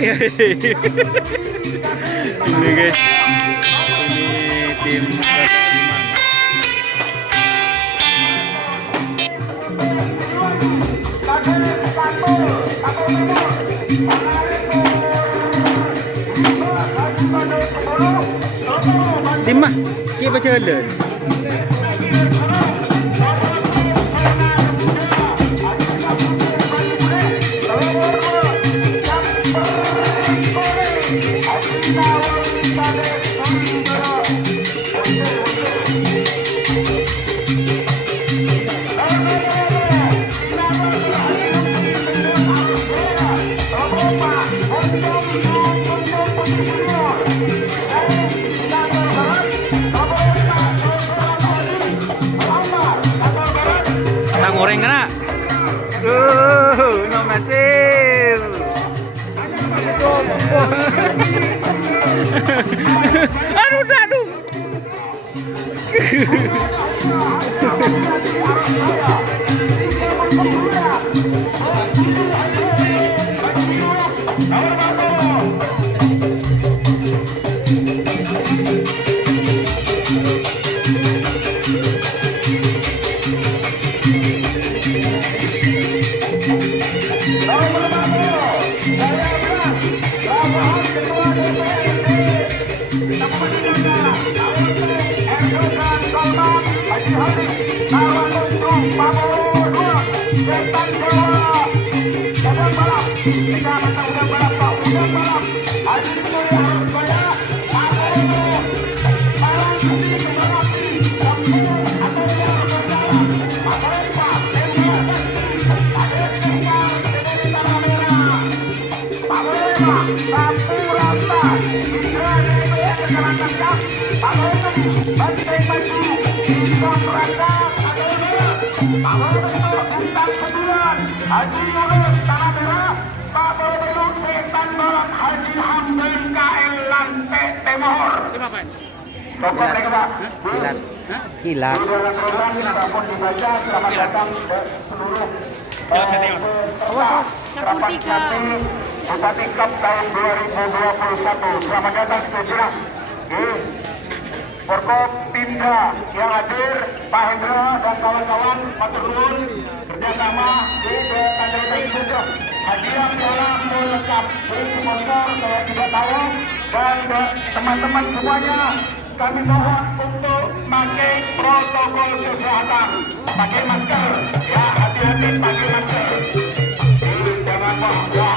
Ini guys, ini tim Raja Bima. Tim mah, kita baca dulu. Goreng kena. No masih. Aduh, aduh. Haji Yunus Tanah Merah, Pak Bodoh Setan Balap Haji Hamdan KL Lantai Timur. Pokok mereka Pak. Kilat. Apapun dibaca, selamat datang seluruh peserta rapat sate Bupati Cup tahun 2021. Selamat datang sejahtera. Forkop Pindra yang hadir, Pak Hendra dan kawan-kawan, matur nuwun kerjasama di Tanjung Tujuh. Hadiah piala melengkap, sponsor saya tidak tahu, dan teman-teman semuanya kami mohon untuk pakai protokol kesehatan, pakai masker, ya hati-hati pakai masker. Jangan bawa